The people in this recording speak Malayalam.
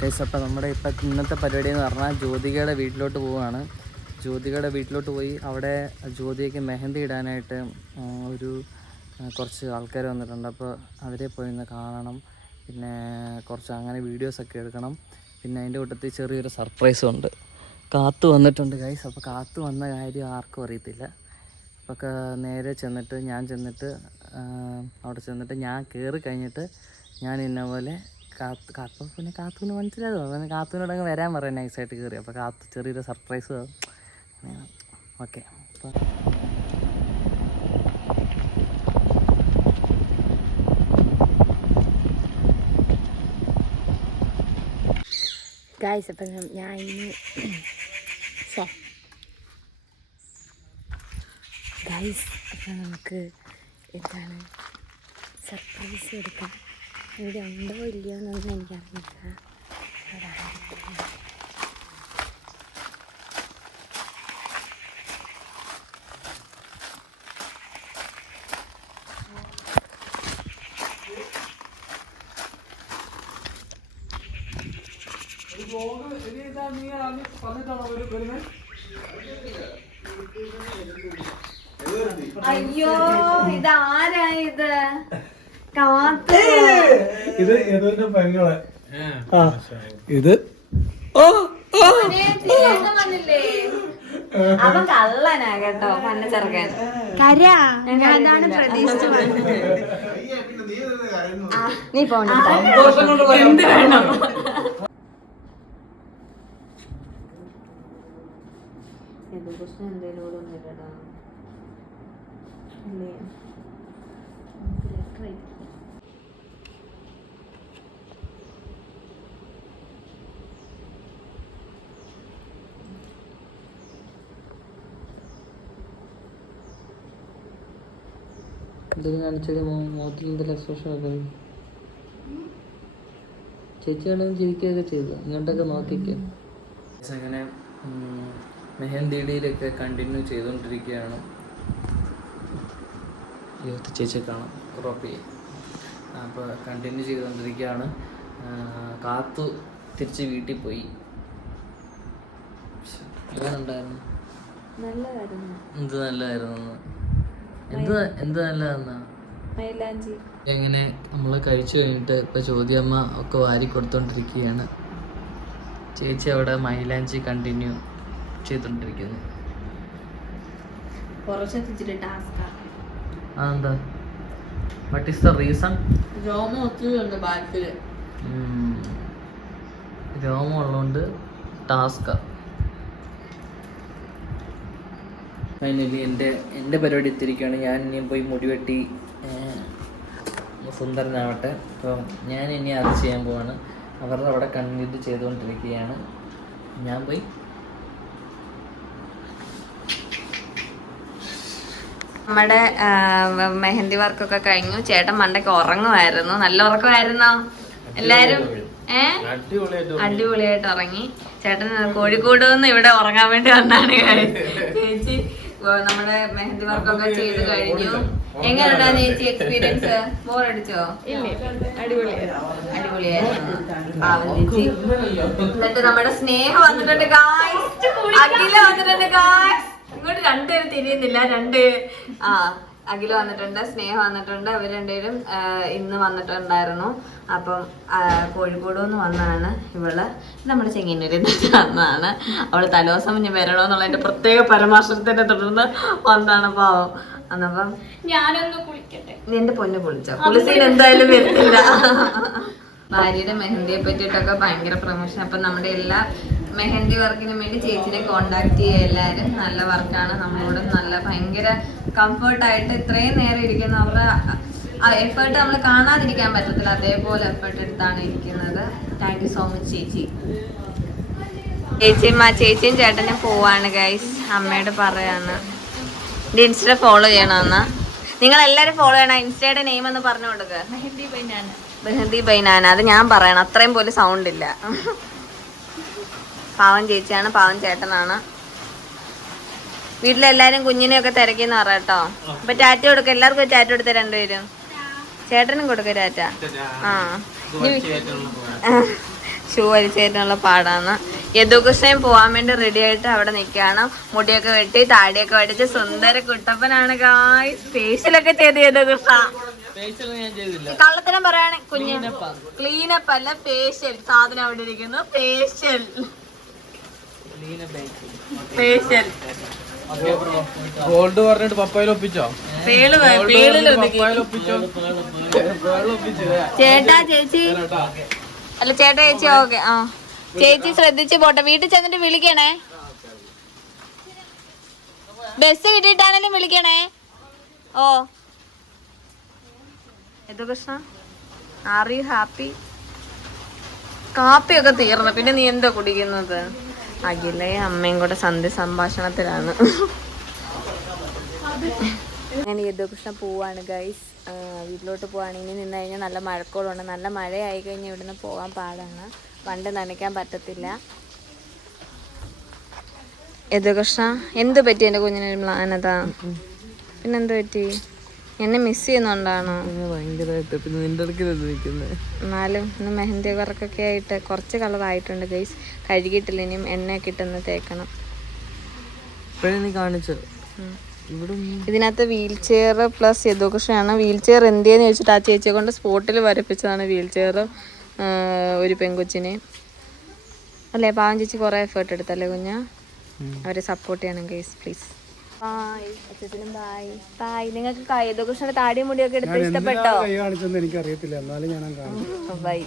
ഗൈസ്, അപ്പോൾ നമ്മുടെ ഇന്നത്തെ പരിപാടി എന്ന് പറഞ്ഞാൽ ജ്യോതികയുടെ വീട്ടിലോട്ട് പോവുകയാണ്. ജ്യോതികയുടെ വീട്ടിലോട്ട് പോയി അവിടെ ജ്യോതികയ്ക്ക് മെഹന്തി ഇടാനായിട്ട് കുറച്ച് ആൾക്കാർ വന്നിട്ടുണ്ട്. അപ്പോൾ അവരെ പോയി ഒന്ന് കാണണം. പിന്നെ കുറച്ച് അങ്ങനെ വീഡിയോസൊക്കെ എടുക്കണം. പിന്നെ അതിൻ്റെ കൂട്ടത്തിൽ ചെറിയൊരു സർപ്രൈസും ഉണ്ട്. കാത്തു വന്നിട്ടുണ്ട് ഗൈസ്. അപ്പോൾ കാത്തു വന്ന കാര്യം ആർക്കും അറിയത്തില്ല. അപ്പോൾ നേരെ ഞാൻ ചെന്നിട്ട് അവിടെ ചെന്നിട്ട് ഞാൻ കയറി കഴിഞ്ഞിട്ട് ഞാൻ ഇന്ന പോലെ കാത്തു പിന്നെ കാത്തുവിന് മനസ്സിലാകുമോ? പിന്നെ കാത്തുവിനോട് അങ്ങ് വരാൻ പറയാം നൈസായിട്ട് കയറി. അപ്പോൾ കാത്തു ചെറിയൊരു സർപ്രൈസ്. ഓക്കെ. അപ്പോൾ ഗായ്സ്, അപ്പം ഞാൻ ഇന്ന് ഗായ്സ് അപ്പം നമുക്ക് എന്താണ് സർപ്രൈസ് കൊടുക്കാം. ഇവിടെ ഉണ്ടോ ഇല്ലയോ എന്നൊന്നും എനിക്കറിയില്ല. അയ്യോ, ഇതാരാ ഇത്? കാത്ത് ഇത് ഏതോ പെങ്ങളെ. ഇത് വന്നില്ലേ? അവൻ കള്ളനാ കേട്ടോ, പന്ന ചെറുക്കൻ. അതാണ് പ്രതീക്ഷിച്ചു. നീ പോണ എന്ത് വേണം? പ്രശ്നം എന്തേലും കൂടെ ഒന്നില്ലടാ. ഇല്ലേ, എന്തെങ്കിലും കാണിച്ചത് മുഖത്തിൽ എന്തെങ്കിലും എക്സ്പ്രഷൻ ഒക്കെ ചേച്ചി വേണമെങ്കിൽ ചിരിക്കുകയൊക്കെ ചെയ്തു. ഇങ്ങോട്ടൊക്കെ നോക്കിക്കോ. അങ്ങനെ മെഹന്തിയിലൊക്കെ കണ്ടിന്യൂ ചെയ്തുകൊണ്ടിരിക്കുകയാണ്. ചേച്ചിയെ കാണാം, ക്രോപ്പ് ചെയ്യും. അപ്പോൾ കണ്ടിന്യൂ ചെയ്തുകൊണ്ടിരിക്കുകയാണ്. കാത്തു തിരിച്ച് വീട്ടിൽ പോയി. എങ്ങനെയുണ്ടായിരുന്നു? എന്ത് നല്ലതായിരുന്നു? എന്ത് നല്ലതെന്നാ? എങ്ങനെ നമ്മൾ കഴിച്ചു കഴിഞ്ഞിട്ട് ഇപ്പം ചോദ്യമ്മ ഒക്കെ വാരി കൊടുത്തോണ്ടിരിക്കുകയാണ്. ചേച്ചി അവിടെ മൈലാഞ്ചി കണ്ടിന്യൂ ചെയ്തോണ്ടിരിക്കുന്നു. അതെന്താ? What is the reason? രോമം ഉള്ളതുകൊണ്ട് ടാസ്കാ. ഫൈനലി എൻ്റെ പരിപാടി എത്തിയിരിക്കുകയാണ്. ഞാൻ ഇനിയും പോയി മുടി വെട്ടി സുന്ദരനാവട്ടെ. അപ്പോൾ ഞാൻ ഇനി അത് ചെയ്യാൻ പോവാണ്. അവരുടെ അവിടെ കണ്ടിന്യൂ ചെയ്തുകൊണ്ടിരിക്കുകയാണ്. ഞാൻ പോയി നമ്മുടെ മെഹന്തി വർക്കൊക്കെ കഴിഞ്ഞു. ചേട്ടൻ മണ്ടയ്ക്ക് ഉറങ്ങുമായിരുന്നു. നല്ല ഉറക്കമായിരുന്നോ എല്ലാരും? അടിപൊളിയായിട്ട് ഉറങ്ങി. ചേട്ടൻ കോഴിക്കോട് നിന്ന് ഇവിടെ ഉറങ്ങാൻ വേണ്ടി വന്നാണ്. ചേച്ചി നമ്മുടെ മെഹന്തി വർക്കൊക്കെ ചെയ്ത് കഴിഞ്ഞു. എങ്ങനെയുണ്ടായിരുന്നു ചേച്ചി എക്സ്പീരിയൻസ്? ബോറടിച്ചോ? അടിപൊളിയായിരുന്നു. പാവം ചേച്ചി. എന്നിട്ട് നമ്മുടെ സ്നേഹ വന്നിട്ടുണ്ട് ഗായ്സ്, അഖില വന്നിട്ടുണ്ട് ഗായ്സ്. ഇങ്ങോട്ട് രണ്ടുപേരും തിരിയുന്നില്ല. അഖില വന്നിട്ടുണ്ട്, സ്നേഹ വന്നിട്ടുണ്ട്. അവർ രണ്ടുപേരും ഇന്ന് വന്നിട്ടുണ്ടായിരുന്നു. അപ്പം കോഴിക്കോട് നിന്ന് വന്നതാണ് ഇവള്. നമ്മുടെ ചെങ്ങന്നൂരിൽ നിന്ന് വന്നതാണ്. അവള് തലോസം ഞാൻ വരണമെന്നുള്ളതിന്റെ പ്രത്യേക പരാമർശത്തിനെ തുടർന്ന് വന്നതാണ് പാവം. അന്നപ്പം ഞാനൊന്ന് കുളിക്കട്ടെ. എന്റെ പൊന്ന് കുളിച്ചോ? കുളിസീൻ എന്തായാലും വരുന്നില്ല. ഭാര്യയുടെ മെഹന്തിയെ പറ്റിയിട്ടൊക്കെ ഭയങ്കര പ്രൊമോഷൻ. അപ്പം നമ്മുടെ എല്ലാ മെഹന്തി വർക്കിനും വേണ്ടി ചേച്ചിനെ കോണ്ടാക്ട് ചെയ്യുക എല്ലാവരും. നല്ല വർക്കാണ്, നമ്മളോട് നല്ല ഭയങ്കര കംഫർട്ടായിട്ട് ഇത്രയും നേരം ഇരിക്കുന്ന അവരുടെ എഫേർട്ട് നമ്മൾ കാണാതിരിക്കാൻ പറ്റത്തില്ല. അതേപോലെ എഫേർട്ട് എടുത്താണ് ഇരിക്കുന്നത്. താങ്ക് യു സോ മച്ച് ചേച്ചി. ചേച്ചിയും ചേട്ടനും പോവാണ് ഗൈസ്. അമ്മയോട് പറയാണ് ഇൻസ്റ്റ ഫോളോ ചെയ്യണമെന്ന്. നിങ്ങൾ എല്ലാവരും ഫോളോ ചെയ്യണം. ഇൻസ്റ്റയുടെ നെയിം ഒന്ന് പറഞ്ഞു കൊടുക്കുക. മെഹന്തി ബൈനാന. അത് ഞാൻ പറയണം, അത്രയും പോലും സൗണ്ട് ഇല്ല. പാവം ചേച്ചിയാണ്, പാവം ചേട്ടനാണ്. വീട്ടിലെല്ലാരും കുഞ്ഞിനെയൊക്കെ തിരക്കിന്ന് പറ കേട്ടോ. അപ്പൊ ടാറ്റ കൊടുക്ക, എല്ലാവർക്കും ടാറ്റ കൊടുത്ത രണ്ടുപേരും. ചേട്ടനും കൊടുക്ക ടാറ്റ. ആ ഷൂ വലിച്ചേറ്റാനുള്ള പാടാണ്. യദുകൃഷ്ണൻ പോവാൻ വേണ്ടി റെഡി ആയിട്ട് അവിടെ നിൽക്കുകയാണ്. മുടിയൊക്കെ വെട്ടി താടിയൊക്കെ വടിച്ച് സുന്ദര കുട്ടപ്പനാണ് ഗായ്സ്. ഫേഷ്യലൊക്കെ ചെയ്ത് യദുകൃഷ്ണ. കള്ളത്തരം പറയാണ് കുഞ്ഞ്. ക്ലീനപ്പ് അല്ല, ഫേഷ്യൽ. സാധനം അവിടെ ഇരിക്കുന്നു. ഫേഷ്യൽ ഫേഷ്യൽ ഗോൾഡ് പറഞ്ഞിട്ട് പപ്പായിൽ ഒപ്പിച്ചോ? ചേട്ടാ ചേച്ചി അല്ല ചേട്ടാ ചേച്ചി ഓക്കെ. ആ ചേച്ചി ശ്രദ്ധിച്ച് പോട്ടെ. വീട്ടിൽ ചെന്നിട്ട് വിളിക്കണേ. ബസ് കിട്ടിയിട്ടാണേലും വിളിക്കണേ. ഓ യദുകൃഷ്ണ, ആർ യു ഹാപ്പി? കാപ്പിയൊക്കെ തീർന്നു, പിന്നെ നീ എന്താ കുടിക്കുന്നത്? അഖിലയും അമ്മയും കൂടെ സന്ധ്യ സംഭാഷണത്തിലാണ്. ഞാൻ യദുകൃഷ്ണ പോവാണ് ഗൈസ്. വീട്ടിലോട്ട് പോവാണ്. ഇനി നിന്ന് കഴിഞ്ഞാൽ നല്ല മഴക്കോളുണ്ട്. നല്ല മഴയായി കഴിഞ്ഞാൽ ഇവിടുന്ന് പോകാൻ പാടാണ്. വണ്ട് നനയ്ക്കാൻ പറ്റത്തില്ല. യദുകൃഷ്ണ എന്ത് പറ്റി എൻ്റെ കുഞ്ഞിനൊരു മ്ലാനത? പിന്നെന്ത് പറ്റി? എന്നെ മിസ് ചെയ്യുന്നുണ്ടാണോ? ഭയങ്കരമായിട്ട്. പിന്നെ നിന്റെ അടുക്കലല്ലേ നിൽക്കുന്നത്. എന്നാലും ഇന്ന് മെഹന്തി വർക്കൊക്കെ ആയിട്ട് കുറച്ച് കളറായിട്ടുണ്ട് ഗൈസ്. കഴുകിയിട്ടില്ല, ഇനിയും എണ്ണയൊക്കെ ഇട്ടൊന്ന് തേക്കണം. ഇപ്പോഴും നീ കാണിച്ചോ ഇവിടെ? ഇതിനകത്ത് വീൽ ചെയർ പ്ലസ് യദുകൃഷ്ണയാണ്. വീൽ ചെയർ എന്തിയെന്ന് ചോദിച്ചിട്ട് ആ ചേച്ചിയെ കൊണ്ട് സ്പോട്ടിൽ വരപ്പിച്ചതാണ് വീൽ ചെയർ ഒരു പെൺകൊച്ചിനെ. അല്ലേ പാവം ചേച്ചി കുറേ എഫേർട്ട് എടുത്തല്ലേ കുഞ്ഞ. അവരെ സപ്പോർട്ട് ചെയ്യണം ഗൈസ് പ്ലീസ്. ബായ് അച്ഛനും ബായ് ബായ്. നിങ്ങൾക്ക് യദുകൃഷ്ണയുടെ താടിയും മുടിയൊക്കെ എടുത്ത് ഇഷ്ടപ്പെട്ടോ? കാണിച്ചെന്ന് എനിക്കറിയത്തില്ല, എന്നാലും ഞാൻ കാണിച്ചു. ബൈ.